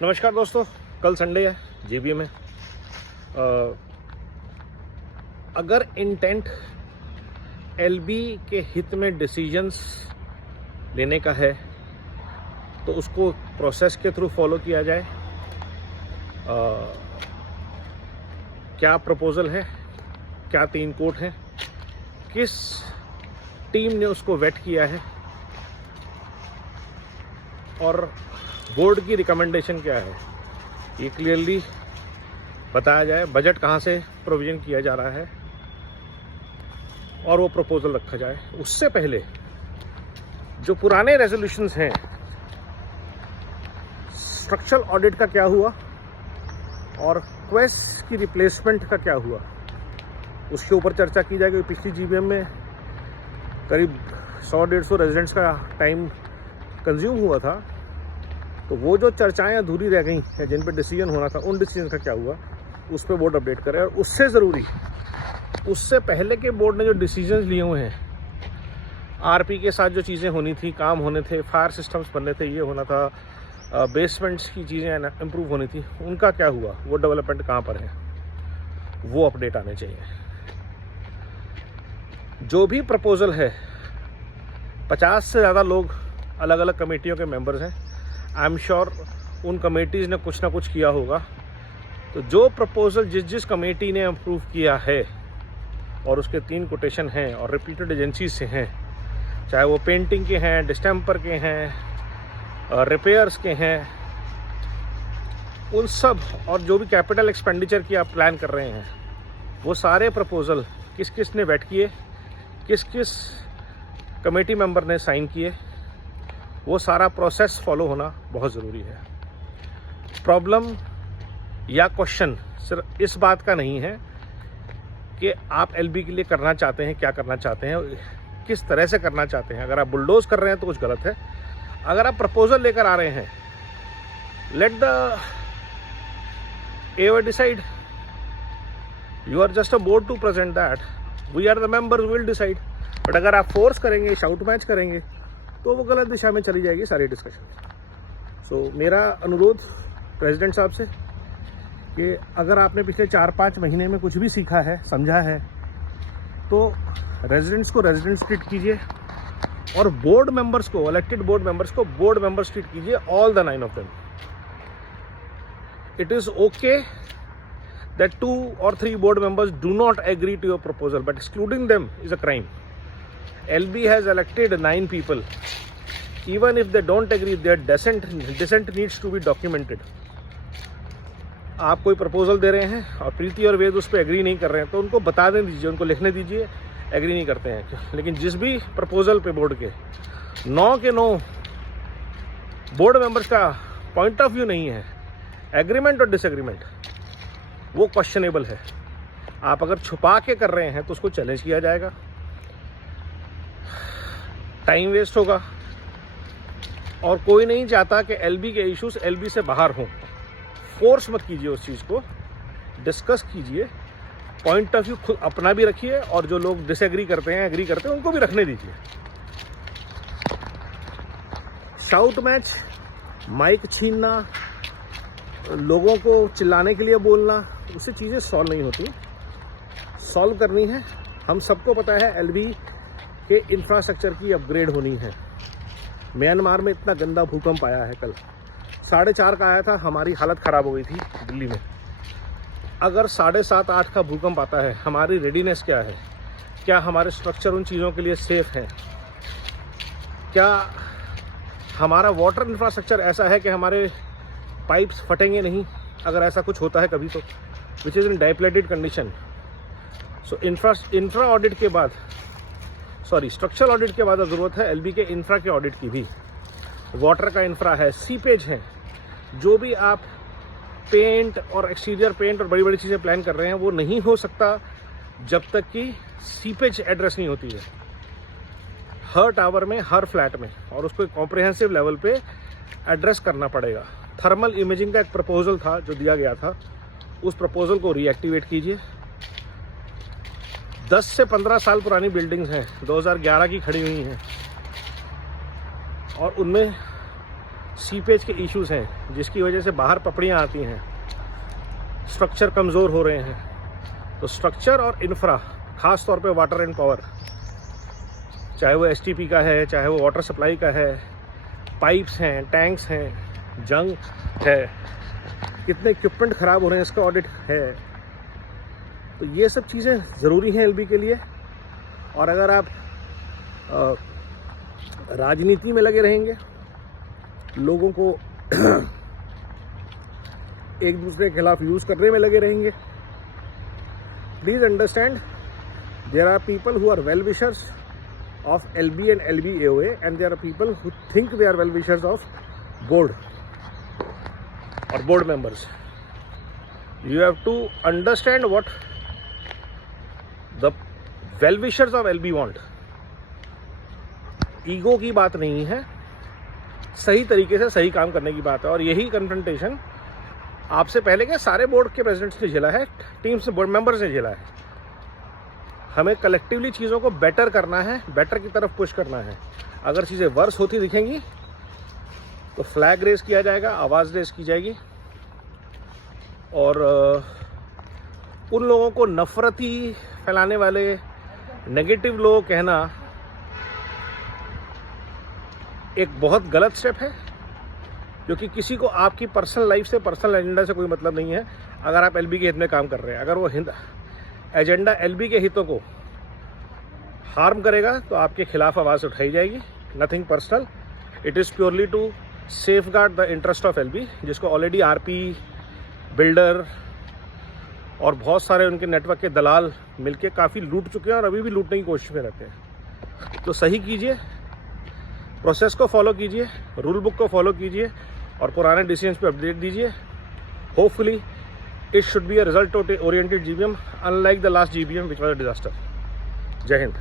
नमस्कार दोस्तों, कल संडे है, जीबीएम है। अगर इंटेंट एलबी के हित में डिसीजंस लेने का है तो उसको प्रोसेस के थ्रू फॉलो किया जाए। क्या प्रपोजल है, क्या 3 कोट हैं, किस टीम ने उसको वेट किया है और बोर्ड की रिकमेंडेशन क्या है, ये क्लियरली बताया जाए। बजट कहाँ से प्रोविज़न किया जा रहा है और वो प्रपोजल रखा जाए। उससे पहले जो पुराने रेजोल्यूशंस हैं, स्ट्रक्चरल ऑडिट का क्या हुआ और क्वेस्ट की रिप्लेसमेंट का क्या हुआ, उसके ऊपर चर्चा की जाएगी। पिछली जीबीएम में करीब 100-150 रेजिडेंट्स का टाइम कंज्यूम हुआ था, तो वो जो चर्चाएं अधूरी रह गई हैं जिन पे डिसीजन होना था, उन डिसीजन का क्या हुआ, उस पर बोर्ड अपडेट करे। और उससे ज़रूरी, उससे पहले के बोर्ड ने जो डिसीजंस लिए हुए हैं, आरपी के साथ जो चीज़ें होनी थी, काम होने थे, फायर सिस्टम्स बनने थे, ये होना था, बेसमेंट्स की चीज़ें इम्प्रूव होनी थी, उनका क्या हुआ, वो डेवलपमेंट कहाँ पर है, वो अपडेट आने चाहिए। जो भी प्रपोजल है, 50 से ज़्यादा लोग अलग अलग कमेटियों के मेंबर्स हैं। आई एम श्योर उन कमेटीज़ ने कुछ ना कुछ किया होगा। तो जो प्रपोजल जिस कमेटी ने अप्रूव किया है और उसके 3 कोटेशन हैं और रिपीटेड एजेंसीज से हैं, चाहे वो पेंटिंग के हैं, डिस्टेम्पर के हैं, रिपेयर्स के हैं, उन सब, और जो भी कैपिटल एक्सपेंडिचर की आप प्लान कर रहे हैं, वो सारे प्रपोजल किस किस ने वेट किए, किस किस कमेटी मेंबर ने साइन किए, वो सारा प्रोसेस फॉलो होना बहुत ज़रूरी है। प्रॉब्लम या क्वेश्चन सिर्फ इस बात का नहीं है कि आप एलबी के लिए करना चाहते हैं, क्या करना चाहते हैं, किस तरह से करना चाहते हैं। अगर आप बुलडोज कर रहे हैं तो कुछ गलत है। अगर आप प्रपोजल लेकर आ रहे हैं, let the ever decide. You are just a board to present that, we are the members will decide. But अगर आप फोर्स करेंगे, शाउट मैच करेंगे, तो वो गलत दिशा में चली जाएगी सारी डिस्कशन। सो मेरा अनुरोध प्रेसिडेंट साहब से कि अगर आपने पिछले 4-5 महीने में कुछ भी सीखा है, समझा है, तो रेजिडेंट्स को रेजिडेंट्स ट्रीट कीजिए और बोर्ड मेंबर्स को, इलेक्टेड बोर्ड मेंबर्स को बोर्ड मेंबर्स ट्रीट कीजिए, all the 9 of them। It is okay that 2 or 3 board members do not agree to your proposal, but excluding them is a crime. LB has elected 9 people. Even if they don't agree, their dissent needs to be documented. आप कोई proposal दे रहे हैं और प्रीति और वेद उस पर agree नहीं कर रहे हैं, तो उनको बता दें दीजिए, उनको लिखने दीजिए एग्री नहीं करते हैं। लेकिन जिस भी प्रपोजल पे बोर्ड के 9 के 9 बोर्ड मेंबर्स का पॉइंट ऑफ व्यू नहीं है, एग्रीमेंट और डिसएग्रीमेंट, वो क्वेश्चनेबल है। आप अगर छुपा के कर रहे हैं तो उसको चैलेंज किया जाएगा, टाइम वेस्ट होगा, और कोई नहीं चाहता कि एलबी के इश्यूज एलबी से बाहर हों। फोर्स मत कीजिए उस चीज़ को, डिस्कस कीजिए, पॉइंट ऑफ व्यू खुद अपना भी रखिए और जो लोग डिसएग्री करते हैं, एग्री करते हैं, उनको भी रखने दीजिए। शाउट मैच, माइक छीनना, लोगों को चिल्लाने के लिए बोलना, उससे चीज़ें सॉल्व नहीं होती। सॉल्व करनी है, हम सबको पता है एलबी के इंफ्रास्ट्रक्चर की अपग्रेड होनी है। म्यांमार में इतना गंदा भूकंप आया है, कल 4.5 का आया था, हमारी हालत ख़राब हो गई थी दिल्ली में। अगर 7.5-8 का भूकंप आता है, हमारी रेडीनेस क्या है, क्या हमारे स्ट्रक्चर उन चीज़ों के लिए सेफ हैं, क्या हमारा वाटर इंफ्रास्ट्रक्चर ऐसा है कि हमारे पाइप्स फटेंगे नहीं अगर ऐसा कुछ होता है कभी, तो which is in dilapidated condition. So infra audit के बाद, स्ट्रक्चरल ऑडिट के बाद ज़रूरत है एलबी के इंफ्रा के ऑडिट की भी। वाटर का इंफ्रा है, सीपेज है, जो भी आप पेंट और एक्सटीरियर पेंट और बड़ी बड़ी चीज़ें प्लान कर रहे हैं, वो नहीं हो सकता जब तक कि सीपेज एड्रेस नहीं होती है हर टावर में, हर फ्लैट में, और उसको एक कॉम्प्रिहेंसिव लेवल पे एड्रेस करना पड़ेगा। थर्मल इमेजिंग का एक प्रपोजल था जो दिया गया था, उस प्रपोजल को रीएक्टिवेट कीजिए। 10 से 15 साल पुरानी बिल्डिंग्स हैं, 2011 की खड़ी हुई हैं, और उनमें सीपेज के इश्यूज़ हैं जिसकी वजह से बाहर पपड़ियाँ आती हैं, स्ट्रक्चर कमज़ोर हो रहे हैं। तो स्ट्रक्चर और इंफ्रा, ख़ास तौर पे वाटर एंड पावर, चाहे वो एसटीपी का है, चाहे वो वाटर सप्लाई का है, पाइप्स हैं, टैंक्स हैं, जंग है, कितने इक्विपमेंट ख़राब हो रहे हैं इसका ऑडिट है। तो ये सब चीज़ें ज़रूरी हैं एलबी के लिए। और अगर आप राजनीति में लगे रहेंगे, लोगों को एक दूसरे के खिलाफ यूज़ करने में लगे रहेंगे, please understand there are people who are well wishers of LB and LB AOA, and there are people who think they are well wishers of board or board members. You have to understand what the well wishers of LB want. Ego की बात नहीं है, सही तरीके से सही काम करने की बात है। और यही कन्फ्रंटेशन आपसे पहले के सारे बोर्ड के प्रेसिडेंट्स ने झेला है, टीम्स बोर्ड मेंबर्स ने झेला है। हमें कलेक्टिवली चीज़ों को बेटर करना है, बेटर की तरफ पुश करना है। अगर चीज़ें वर्स होती दिखेंगी तो फ्लैग रेस किया जाएगा, आवाज़ रेस की जाएगी। और उन लोगों को नफरती फैलाने वाले नेगेटिव लोग कहना एक बहुत गलत स्टेप है, क्योंकि किसी को आपकी पर्सनल लाइफ से, पर्सनल एजेंडा से कोई मतलब नहीं है। अगर आप एलबी के हित में काम कर रहे हैं, अगर वो एजेंडा एलबी के हितों को हार्म करेगा तो आपके खिलाफ आवाज़ उठाई जाएगी। Nothing personal, it is purely to safeguard the interest of LB, जिसको ऑलरेडी आरपी, बिल्डर और बहुत सारे उनके नेटवर्क के दलाल मिलके काफ़ी लूट चुके हैं और अभी भी लूटने की कोशिश में रहते हैं। तो सही कीजिए, प्रोसेस को फॉलो कीजिए, रूल बुक को फॉलो कीजिए और पुराने डिसीजंस पे अपडेट दीजिए। Hopefully it should be a result oriented GBM, unlike the last GBM which was a disaster. Jai Hind.